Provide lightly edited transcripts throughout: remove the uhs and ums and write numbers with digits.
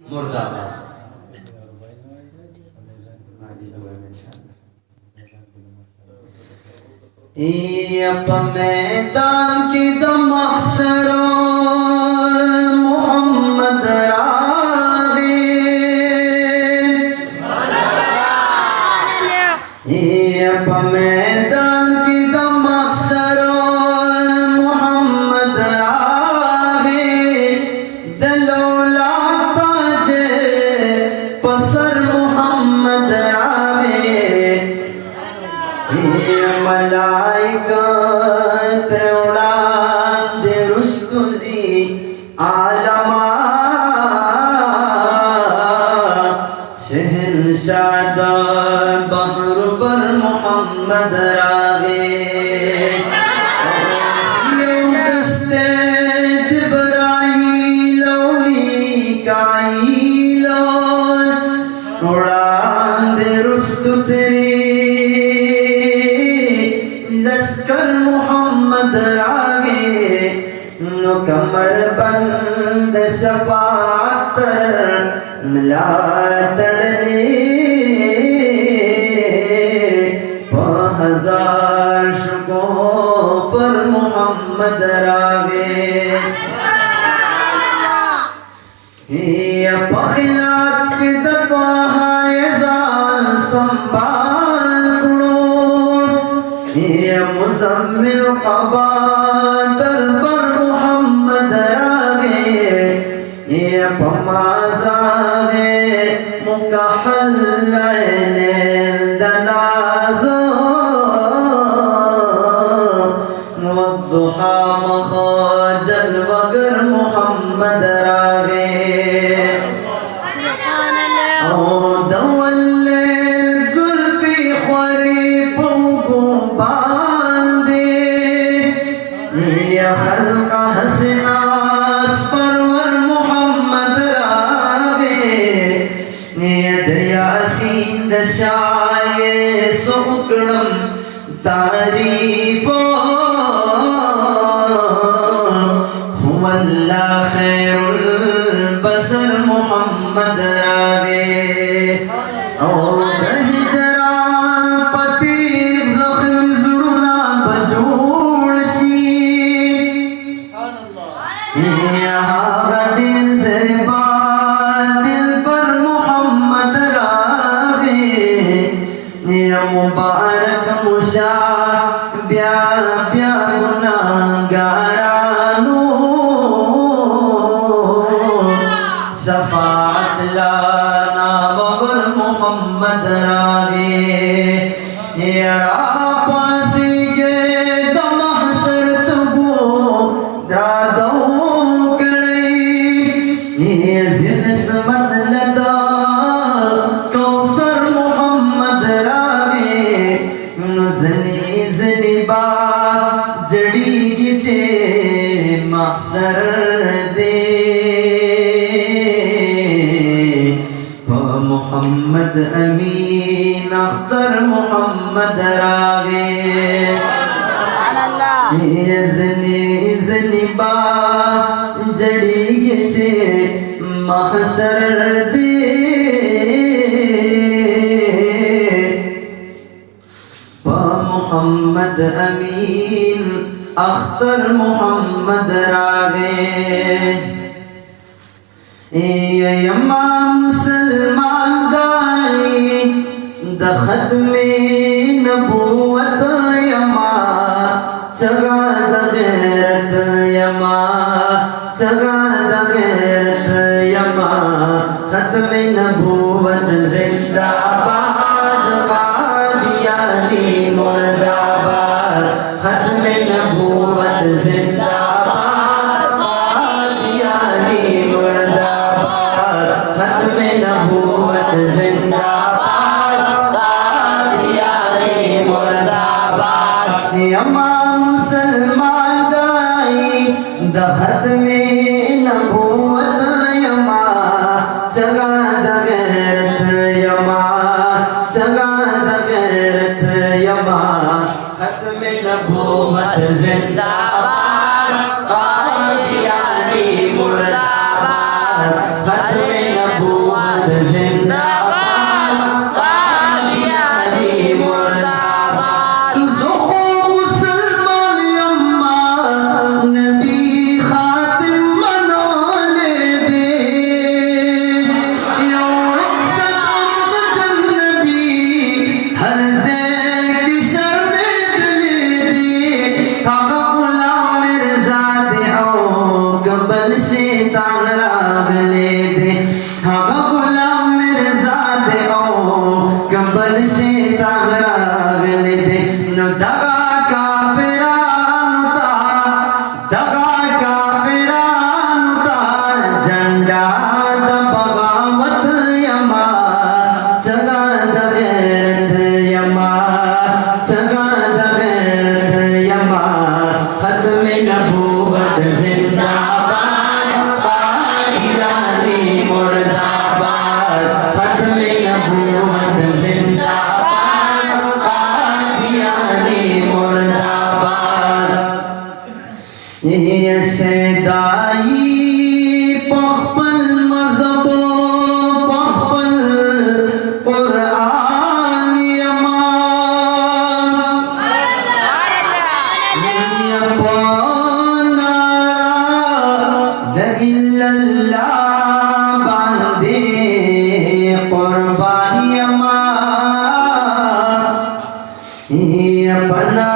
मुर्दाबाद। मैदान की दमसरो मोहम्मद रागे मैदान की दमसरो मोहम्मद रागे दलोला ताजे पसर मोहम्मद रागे मलाइका तेवड़ा दे रुस्तुजी आलमा शहनशाह बहर पर मोहम्मद रागे दस्ते जिब्राइल मीकाईल उड़ा दे रुस्तु तेरी लश्कर मोहम्मद रागे नो कमर बंद शफाअत मिला तड़ले 5000 शुको पर मोहम्मद रागे ये पखिलात के दवा है जान संभाल ये मुज़म्मिल क़बा दर पर मोहम्मद रागे ये पमाज़ागे मुकहल दनाज़ो वद्दुहा मखाजल वगर मोहम्मद रागे शाये सुकड़म तारीफो हुवल्ला खैरुल बसर मोहम्मद रागे और हिजरान पति जख्म जुड़ना बजोड़शी यहाँ दिल से दिल पर मोहम्मद मुबारक मुशा ब्या ब्या गुनाहगारानो शफाअत लाना बबर मोहम्मद रागे यारा पासी के दमहशर तबो दादो कड़े ये जिनस्मत लदा कौसर मोहम्मद रागे नुज़नी ज़निबा जड़ी गिचे महशर दे मोहम्मद अमीन अख्तर मोहम्मद रागे ज़निबा जड़ी गिचे महशर दे मोहम्मद अमीन अख्तर मोहम्मद रागे यमा मुसलमान दाई दखत में नबूवत यमा चगा दगैरत यमा चगा दगैरत यमा खत में नबूवत जिंदाबाद कादियानी मुर्दाबाद खत में नबूवत जिंदाबाद कादियानी मुर्दाबाद खत में नबूवत जिंदाबाद कादियानी बगावत यमा जगा दगैरत यमा जगा दगैरत यमा खत्म नबूवत जिंदाबाद कादियानी मुर्दाबाद खत्म नबूवत जिंदाबाद कादियानी मुर्दाबाद ये शैदाई पखपल मज़हबो पखपल कुरान यमान ये अपना ला इल्लल्लाह बांदे कुर्बान यमान ये अपना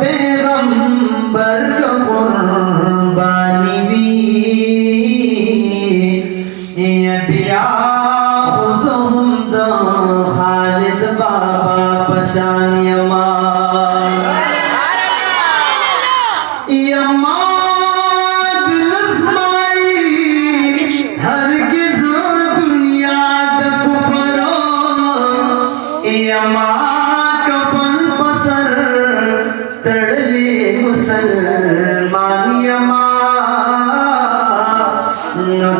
पैगंबर का कुर्बानी भी ये बिया खुशहुम द खालिद बाबा पशान यमान यमान नज़माई हरगिज़ दुनिया द कुफरो यमान कफन पसर तड़ले मुसलमान यमान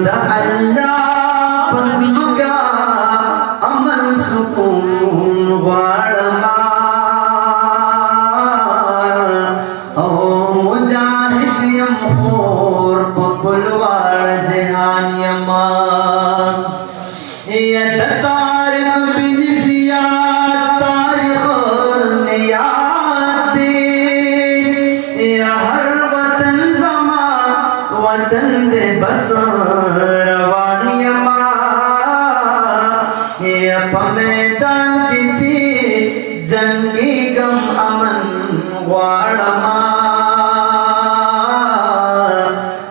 द अल्लाह पज़लुगा अमन सुकून वारमा ओ मुजाहिद यमखोर पपुलवाड़ जहान यमान ये तारिक बिन ज़ियाद तारिख में याद हर वतन जमा वतन दे बस रवान यमान ये मैदान की जंगी गम अमन वाड़मा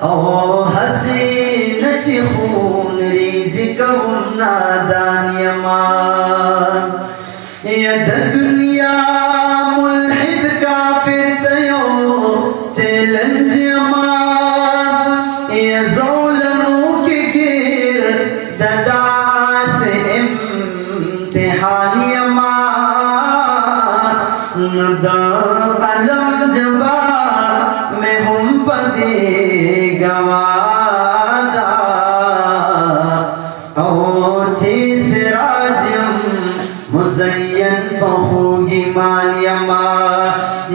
ओ हसीन ची खून रीज कौन नादान यमान ये दुनिया मुल्हिद काफिर तयो चैलेंज यमान ये ज़ौलमों के गिर ददा से इम्तिहान यमान दा कलम जबा में हम पदे गवादा ओ चीज़ राजम मुज़य्यन पहुगी मान यमा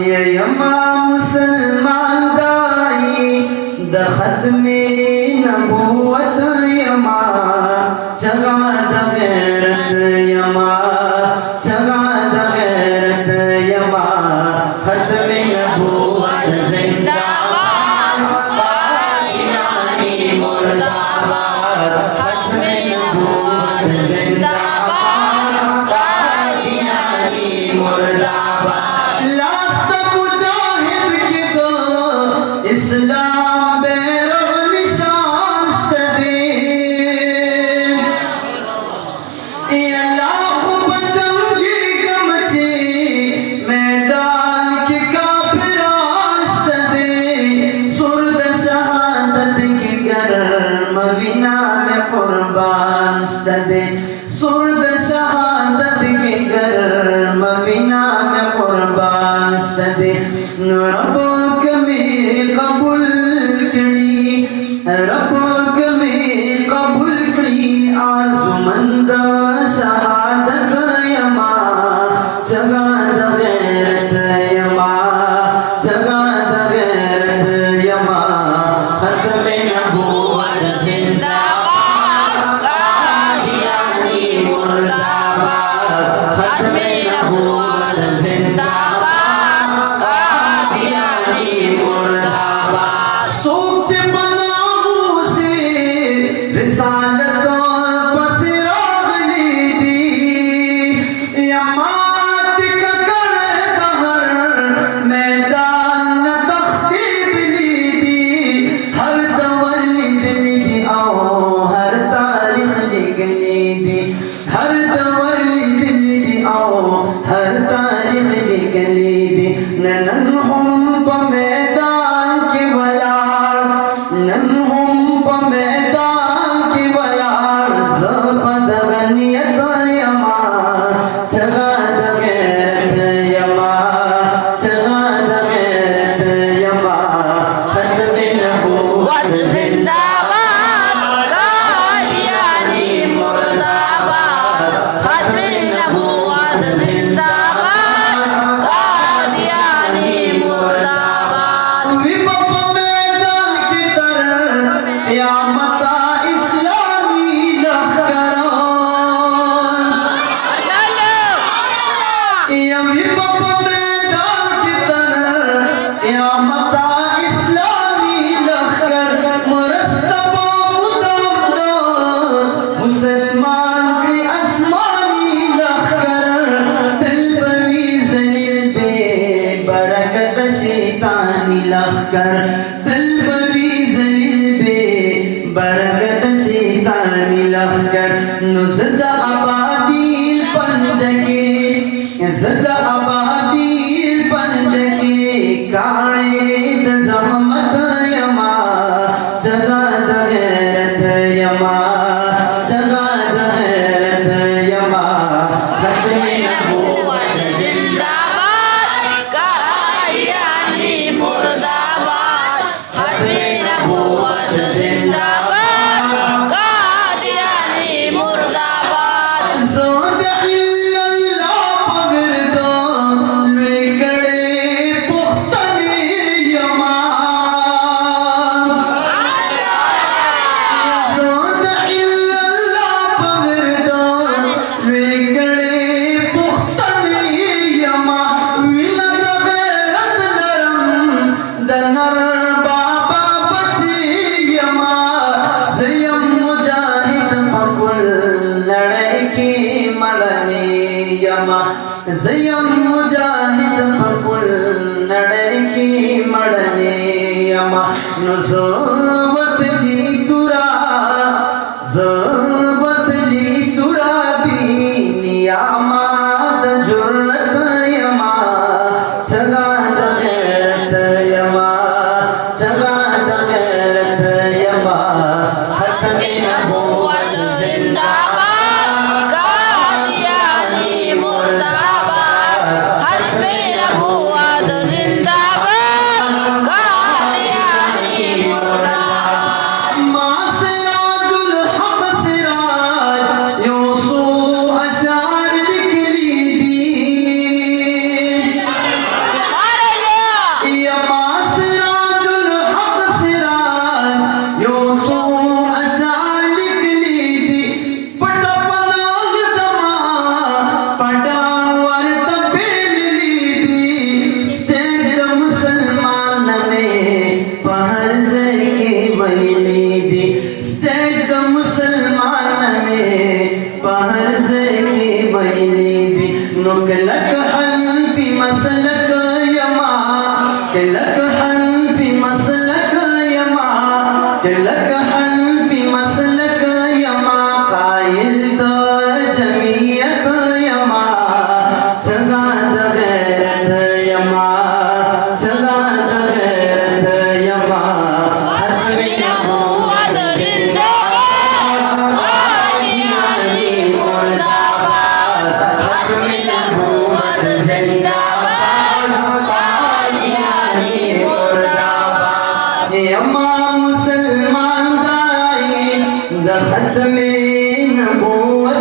ये यमा मुसलमान दाई दखत में नबूवत यमा जगा दगैरत यमा जगा दगैरत यमा खत्म नबूवत जिंदाबाद कादियानी मुर्दाबाद खत्म नबूवत जिंदाबाद कादियानी मुर्दाबाद लास्ट मुजाहिद के दो इस्लाम बेरो निशान सदे ये लाखों बजंगी गमचे मैदान के काफिरान सदे सुर्द शहादत की गर्म विना में कुर्बान सदे सुर्द शहादत के गर्म विना में कुर्बान सदे रब्बक में कबूल करी रब्बक में कबूल करी आरज़ुमंद शहादत यमा जगा दगैरत यमा जगा दगैरत यमा खत्म नबूवत जिंदाबाद लखकर नुज़दा अबादील पंजके ज़दा अबादील पंजके कायद ज़हमत यमा जगा दगैरत यमा जगा दगैरत यमा खत्मे नबूवत जिंदाबाद कादियानी मुर्दाबाद खत्मे नबूवत जिंदाबाद कादियानी मुर्दाबाद ज़ोद इल्लल्लाह पविर्दो लेकड़े पुख्तने यमा ज़ोद इल्लल्लाह पविर्दो लेकड़े पुख्तने यमा विलद गैरत नरम दनर बाबा बची यमा ज़यम मुजाहिद पकुल लड़की मरने यमा ज़यम मुजाहिद पकुल लड़की मरने यमा नुज़ुवत दी तुरा ज़ुवत दी तुरा भी नियामत जुर्रत यमा जगा दगैरत यमा जगा दगैरत यमा खत्मे नबूवत जिंदाबाद कादियानी मुर्दाबाद खत्मे नबूवत जिंदाबाद कादियानी मुर्दाबाद मासिराजुल हक सिराज यूसु अशार निकली दी या मासिराजुल हक सिराज यूसु अशार निकली दी पटा पनाग दमा पटा वर्त बेली दी स्टेज मुसलमान में पहर के वैली दी स्टेज मुसलमान में पहर के वैली दी नुकलक हनफी मसलक यमा कलक हनफी मसलक यमा कलक हनफी मसलक यमा कायल द जमियत यमा जगा दगैरत यमा जगा दगैरत यमा खत्मे नबूवत जिंदाबाद कादियानी मुर्दाबाद खत्मे नबूवत जिंदाबाद कादियानी मुर्दाबाद यमा मुसलमान दाई द खत्मे नबूवत